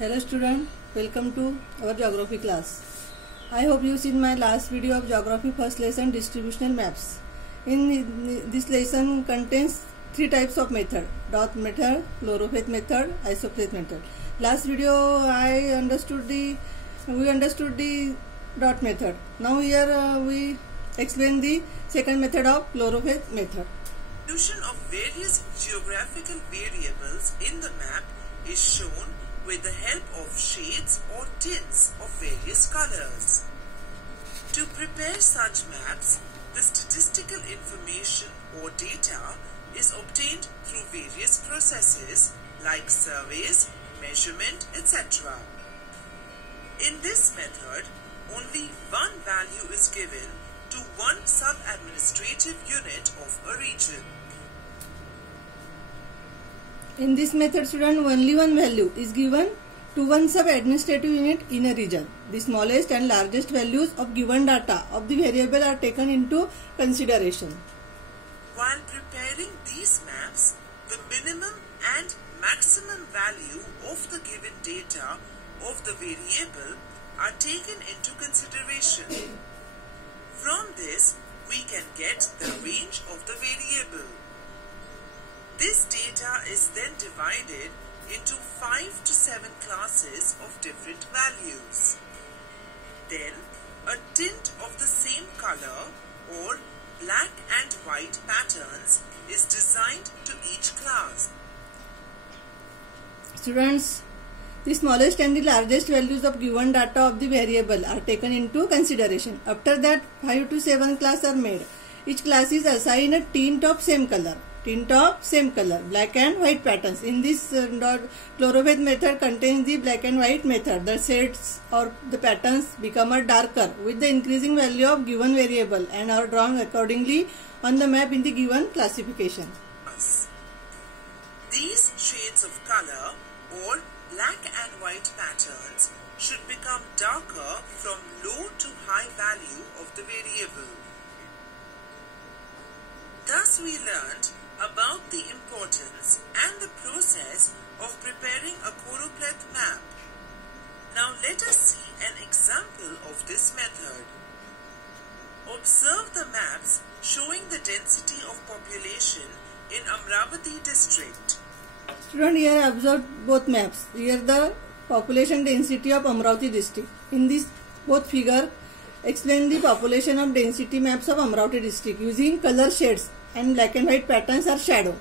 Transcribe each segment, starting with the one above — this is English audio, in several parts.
Hello student, welcome to our geography class. I hope you seen my last video of geography first lesson distributional maps. In this lesson contains three types of method: dot method, chlorophet method, isopleth method. Last video we understood the dot method. Now here we explain the second method of chlorophet method. Distribution of various geographical variables in the map is shown with the help of shades or tints of various colors. To prepare such maps, the statistical information or data is obtained through various processes like surveys, measurement, etc. In this method, only one value is given to one sub-administrative unit of a region. In this method, student, only one value is given to one sub-administrative unit in a region. The smallest and largest values of given data of the variable are taken into consideration. While preparing these maps, the minimum and maximum value of the given data of the variable are taken into consideration. From this, we can get the range of the variable. This data is then divided into 5 to 7 classes of different values. Then, a tint of the same color or black and white patterns is designed to each class. Students, the smallest and the largest values of given data of the variable are taken into consideration. After that, 5 to 7 classes are made. Each class is assigned a tint of same color. Black and white patterns. In this chlorophet method contains the black and white method. The shades or the patterns become a darker with the increasing value of given variable and are drawn accordingly on the map in the given classification. These shades of color or black and white patterns should become darker from low to high value of the variable. Thus we learned about the importance and the process of preparing a choropleth map. Now let us see an example of this method. Observe the maps showing the density of population in Amravati district. Student, here observe both maps. Here the population density of Amravati district. In this both figure explain the population of density maps of Amravati district using color shades and black and white patterns are shadow.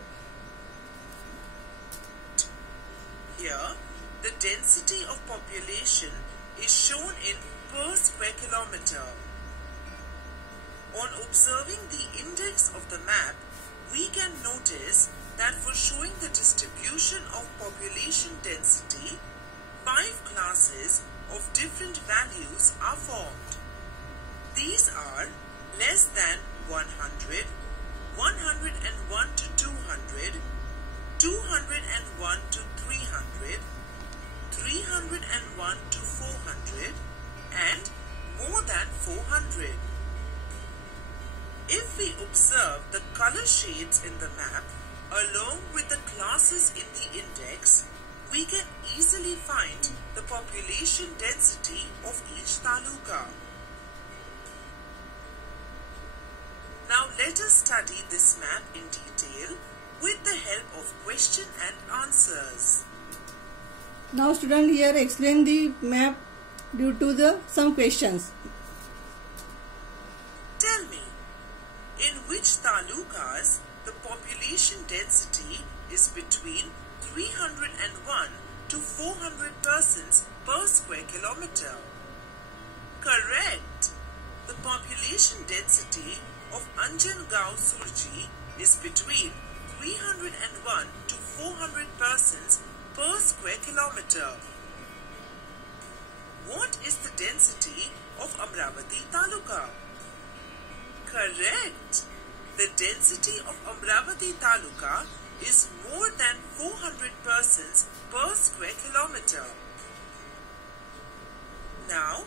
Here, the density of population is shown in per square kilometer. On observing the index of the map, we can notice that for showing the distribution of population density, 5 classes of different values are formed. These are less than 100, 101 to 200, 201 to 300, 301 to 400, and more than 400. If we observe the color shades in the map along with the classes in the index, we can easily find the population density of each taluka. Now let us study this map in detail with the help of question and answers. Now student, here explain the map due to some questions. Tell me, in which talukas the population density is between 301 to 400 persons per square kilometer? Correct. The population density of Anjangaon Surji is between 301 to 400 persons per square kilometer. What is the density of Amravati Taluka? Correct. The density of Amravati Taluka is more than 400 persons per square kilometer. Now,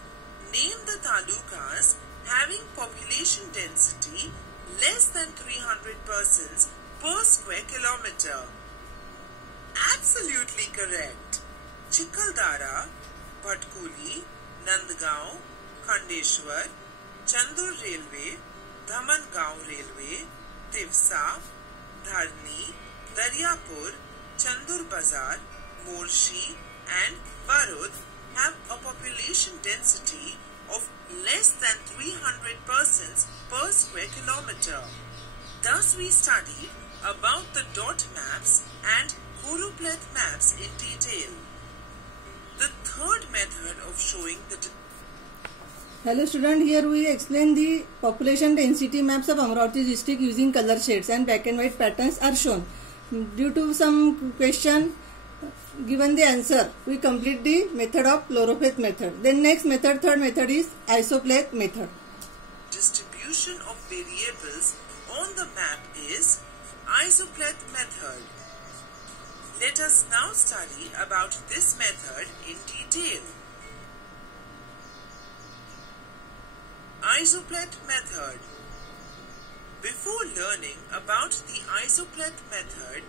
name the talukas having population density less than 300 persons per square kilometer. Absolutely correct. Chikaldara, Bhatkuli, Nandgaon, Khandeshwar, Chandur Railway, Dhamangaon Railway, Tivsa, Dharni, Daryapur, Chandur Bazar, Morshi and Barud have a population density of less than 300 persons per square kilometer. Thus we studied about the dot maps and choropleth maps in detail. The third method of showing the Hello student, here we explain the population density maps of Amravati district using color shades and black and white patterns are shown. Due to some question given the answer, we complete the method of choropleth method. Then next method, third method is isopleth method. Distribution of variables on the map is isopleth method. Let us now study about this method in detail. Isopleth method. Before learning about the isopleth method,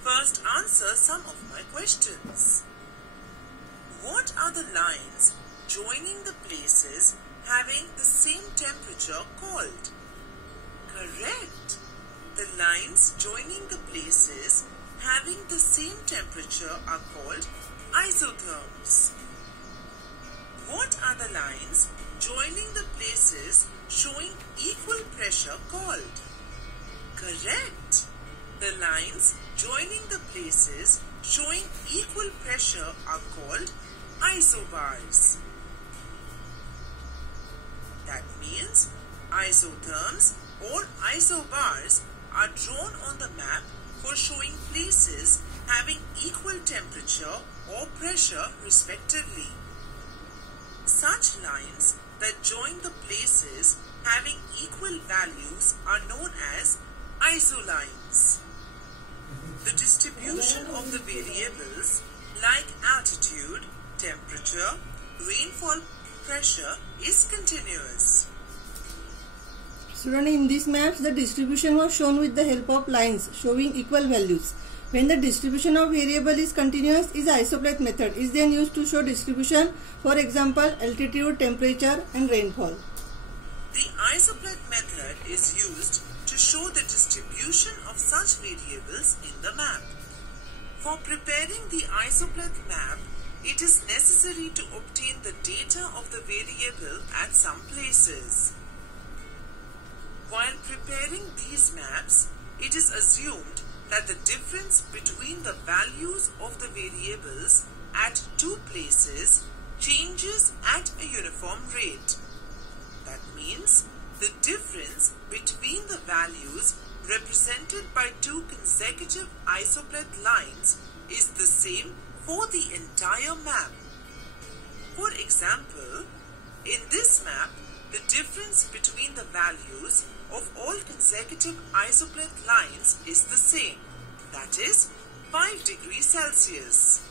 first answer some of my questions. What are the lines joining the places having the same temperature called? Correct. The lines joining the places having the same temperature are called isotherms. What are the lines joining the places showing equal pressure called? Correct. The lines joining the places showing equal pressure are called isobars. That means isotherms or isobars are drawn on the map for showing places having equal temperature or pressure respectively. Such lines that join the places having equal values are known as isolines. The distribution of the variables like altitude, temperature, rainfall pressure is continuous. Student, in these maps, the distribution was shown with the help of lines showing equal values. When the distribution of variable is continuous, is isopleth method is then used to show distribution, for example, altitude, temperature and rainfall. The isopleth method is used to show the distribution of such variables in the map. For preparing the isopleth map, it is necessary to obtain the data of the variable at some places. While preparing these maps, it is assumed that the difference between the values of the variables at two places changes at a uniform rate. That means the difference between the values represented by two consecutive isopleth lines is the same for the entire map. For example, in this map, the difference between the values of all consecutive isopleth lines is the same, that is 5 degrees Celsius.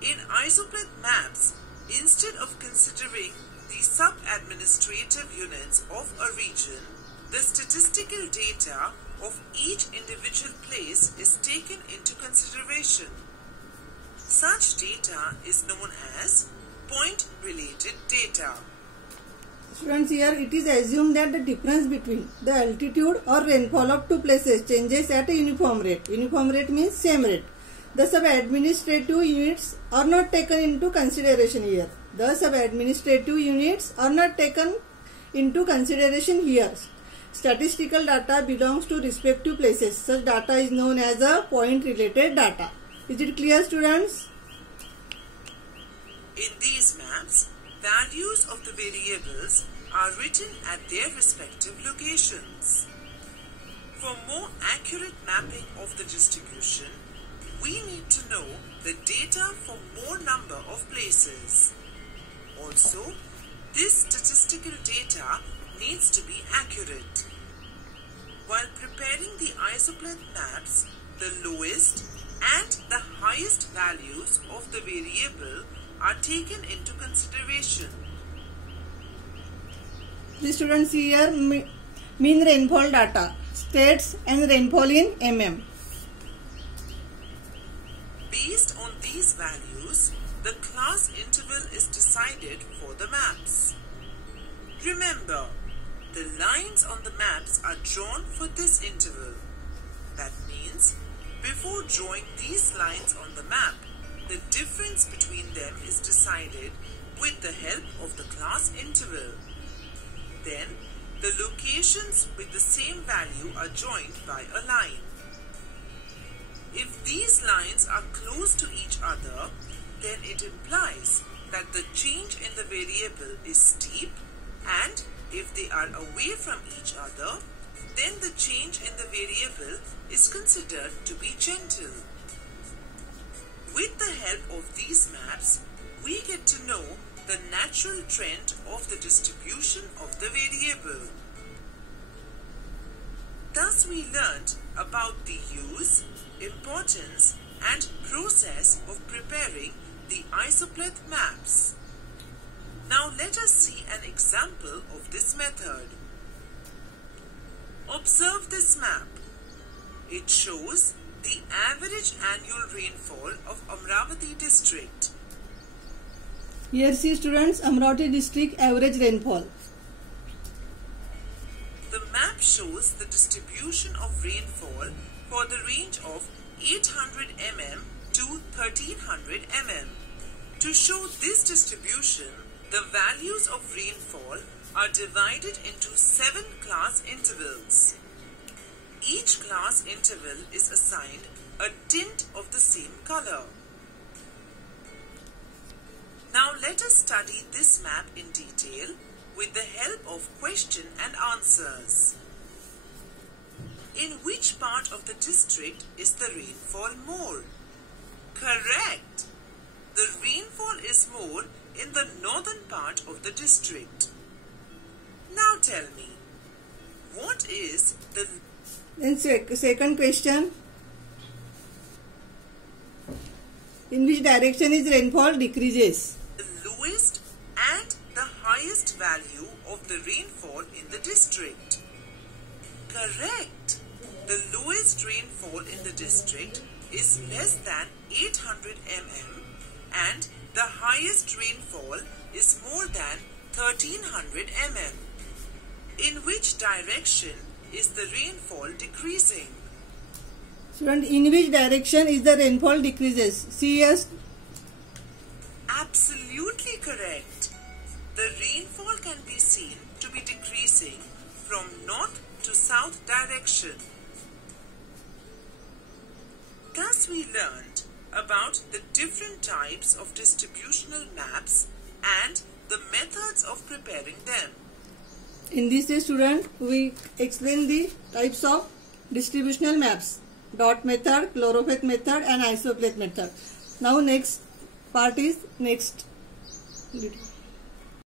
In isopleth maps, instead of considering the sub-administrative units of a region, the statistical data of each individual place is taken into consideration. Such data is known as point-related data. Students, here it is assumed that the difference between the altitude or rainfall of two places changes at a uniform rate. Uniform rate means same rate. The sub-administrative units are not taken into consideration here. The sub-administrative units are not taken into consideration here. Statistical data belongs to respective places. Such data is known as a point-related data. Is it clear, students? In these maps, values of the variables are written at their respective locations. For more accurate mapping of the distribution, we need to know the data for more number of places. Also, this statistical data needs to be accurate. While preparing the isopleth maps, the lowest and the highest values of the variable are taken into consideration. The students here mean rainfall data, states and rainfall in mm. Based on these values, the class interval is decided for the maps. Remember, the lines on the maps are drawn for this interval. That means, before drawing these lines on the map, the difference between them is decided with the help of the class interval. Then, the locations with the same value are joined by a line. If these lines are close to each other, then it implies that the change in the variable is steep, and if they are away from each other, then the change in the variable is considered to be gentle. With the help of these maps, we get to know the natural trend of the distribution of the variable. Thus we learned about the use, importance and process of preparing the isopleth maps. Now let us see an example of this method. Observe this map. It shows the average annual rainfall of Amravati district. Here see students, Amravati district average rainfall. The map shows the distribution of rainfall for the range of 800 mm to 1300 mm. To show this distribution, the values of rainfall are divided into 7 class intervals. Each class interval is assigned a tint of the same color. Now let us study this map in detail with the help of question and answers. In which part of the district is the rainfall more? Correct! The rainfall is more in the northern part of the district. Now tell me, what is the... Then second question. In which direction is rainfall decreases? The lowest and the highest value of the rainfall in the district. Correct. The lowest rainfall in the district is less than 800 mm and the highest rainfall is more than 1300 mm. In which direction is the rainfall decreasing? Student, in which direction is the rainfall decreases? See us. Absolutely correct. The rainfall can be seen to be decreasing from north to south direction. Thus we learned about the different types of distributional maps and the methods of preparing them. In this day, student, we explain the types of distributional maps: dot method, chlorophet method and isopleth method. Now next part is next video.